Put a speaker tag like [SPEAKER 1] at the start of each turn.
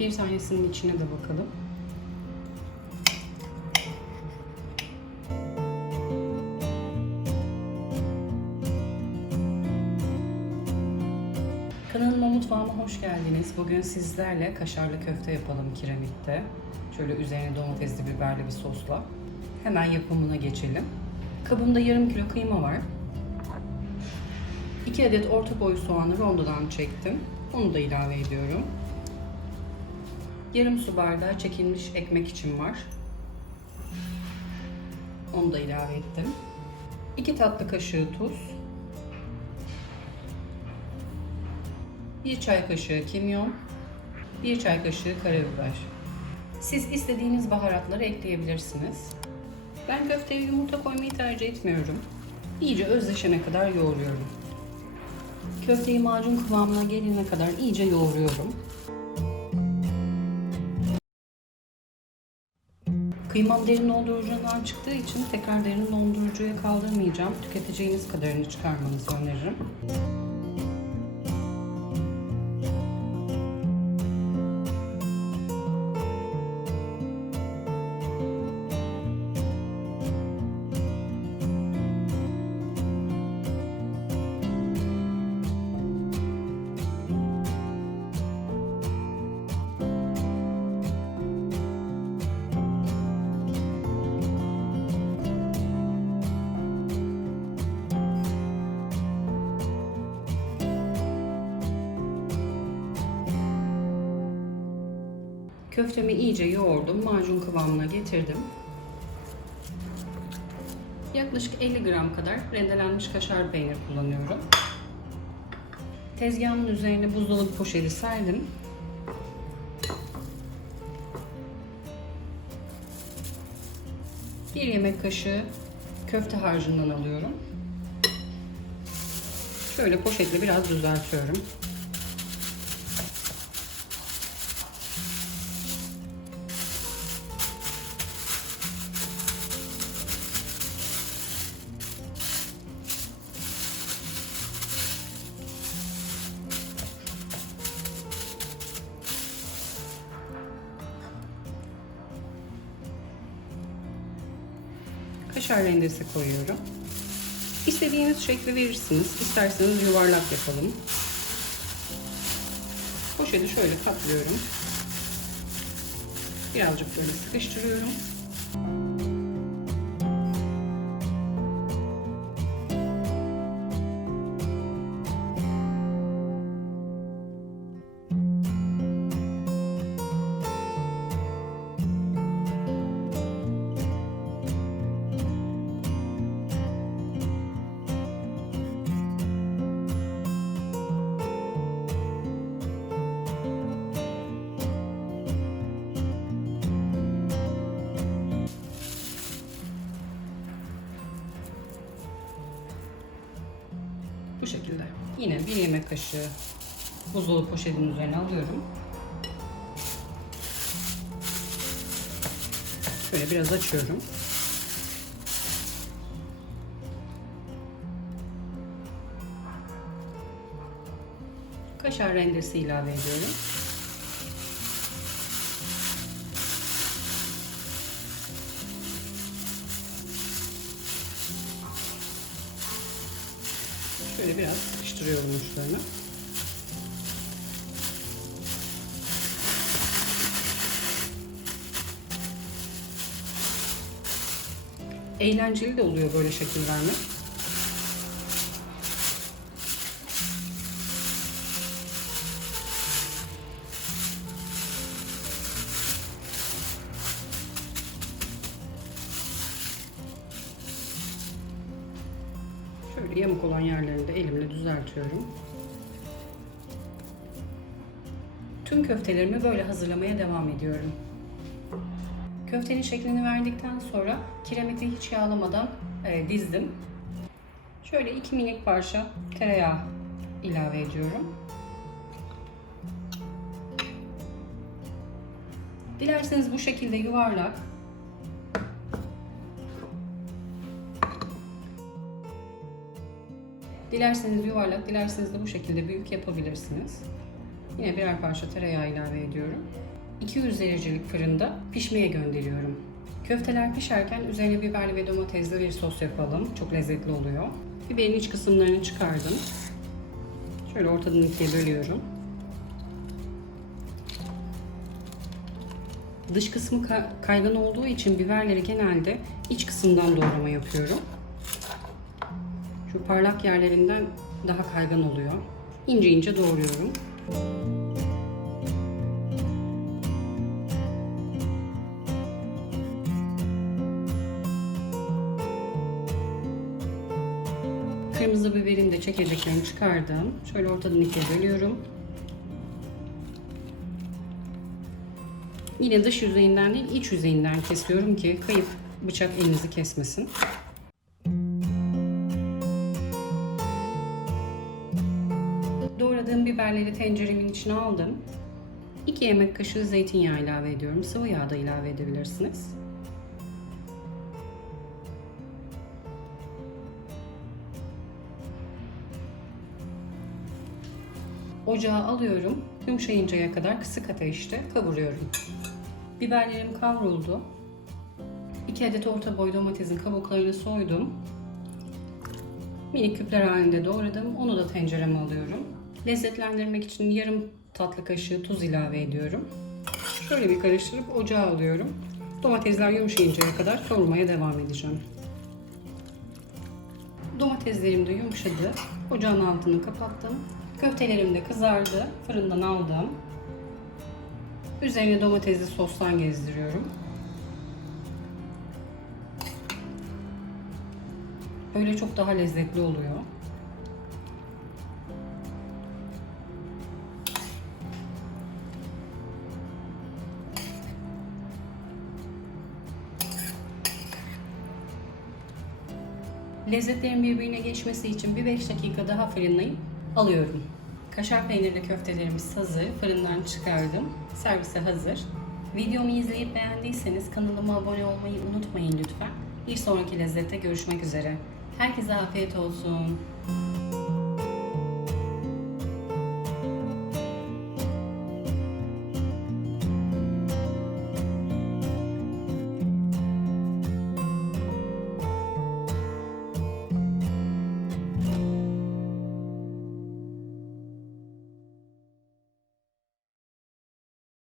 [SPEAKER 1] Bir tanesinin içine de bakalım. Kanalıma mutfağıma hoş geldiniz. Bugün sizlerle kaşarlı köfte yapalım kiremitte. Şöyle üzerine domatesli biberli bir sosla. Hemen yapımına geçelim. Kabımda yarım kilo kıyma var. 2 adet orta boy soğanı rondodan çektim. Onu da ilave ediyorum. Yarım su bardağı çekilmiş ekmek için var. Onu da ilave ettim. 2 tatlı kaşığı tuz. 1 çay kaşığı kimyon. 1 çay kaşığı karabiber. Siz istediğiniz baharatları ekleyebilirsiniz. Ben köfteye yumurta koymayı tercih etmiyorum. İyice özleşene kadar yoğuruyorum. Köfteyi macun kıvamına gelene kadar iyice yoğuruyorum. Kıymam derin dondurucudan çıktığı için tekrar derin dondurucuya kaldırmayacağım. Tüketeceğiniz kadarını çıkarmanızı öneririm. Köftemi iyice yoğurdum, macun kıvamına getirdim. Yaklaşık 50 gram kadar rendelenmiş kaşar peynir kullanıyorum. Tezgahımın üzerine buzdolabı poşeti serdim. Bir yemek kaşığı köfte harcından alıyorum. Şöyle poşetle biraz düzeltiyorum. Kaşar rendesi koyuyorum. İstediğiniz şekli verirsiniz. İsterseniz yuvarlak yapalım. Poşeti şöyle katlıyorum. Birazcık böyle sıkıştırıyorum. Bu şekilde. Yine bir yemek kaşığı buzdolabı poşetinin üzerine alıyorum. Şöyle biraz açıyorum. Kaşar rendesi ilave ediyorum. Şöyle biraz sıkıştırıyorum uçlarını. Eğlenceli de oluyor böyle şekil vermek. Yamuk olan yerlerini de elimle düzeltiyorum. Tüm köftelerimi böyle hazırlamaya devam ediyorum. Köftenin şeklini verdikten sonra kiremiti hiç yağlamadan e, dizdim. Şöyle iki minik parça tereyağı ilave ediyorum. Dilerseniz bu şekilde yuvarlak Dilerseniz yuvarlak, dilerseniz de bu şekilde büyük yapabilirsiniz. Yine birer parça tereyağı ilave ediyorum. 200 derecelik fırında pişmeye gönderiyorum. Köfteler pişerken üzerine biberli ve domatesli bir sos yapalım. Çok lezzetli oluyor. Biberin iç kısımlarını çıkardım. Şöyle ortadan ikiye bölüyorum. Dış kısmı ka- kaygan olduğu için biberleri genelde iç kısımdan doğrama yapıyorum. Şu parlak yerlerinden daha kaygan oluyor. İnce ince doğruyorum. Kırmızı biberin de çekirdeklerini çıkardım. Şöyle ortadan ikiye bölüyorum. Yine dış yüzeyinden değil iç yüzeyinden kesiyorum ki kayıp bıçak elinizi kesmesin. Biberleri tenceremin içine aldım. 2 yemek kaşığı zeytinyağı ilave ediyorum. Sıvı yağ da ilave edebilirsiniz. Ocağa alıyorum. Yumuşayıncaya kadar kısık ateşte kavuruyorum. Biberlerim kavruldu. 2 adet orta boy domatesin kabuklarını soydum. Minik küpler halinde doğradım. Onu da tencereme alıyorum. Lezzetlendirmek için yarım tatlı kaşığı tuz ilave ediyorum. Şöyle bir karıştırıp ocağa alıyorum. Domatesler yumuşayıncaya kadar kavurmaya devam edeceğim. Domateslerim de yumuşadı. Ocağın altını kapattım. Köftelerim de kızardı. Fırından aldım. Üzerine domatesli sostan gezdiriyorum. Böyle çok daha lezzetli oluyor. Lezzetlerin birbirine geçmesi için bir 5 dakika daha fırınlayıp alıyorum. Kaşar peynirli köftelerimiz hazır. Fırından çıkardım. Servise hazır. Videomu izleyip beğendiyseniz kanalıma abone olmayı unutmayın lütfen. Bir sonraki lezzette görüşmek üzere. Herkese afiyet olsun.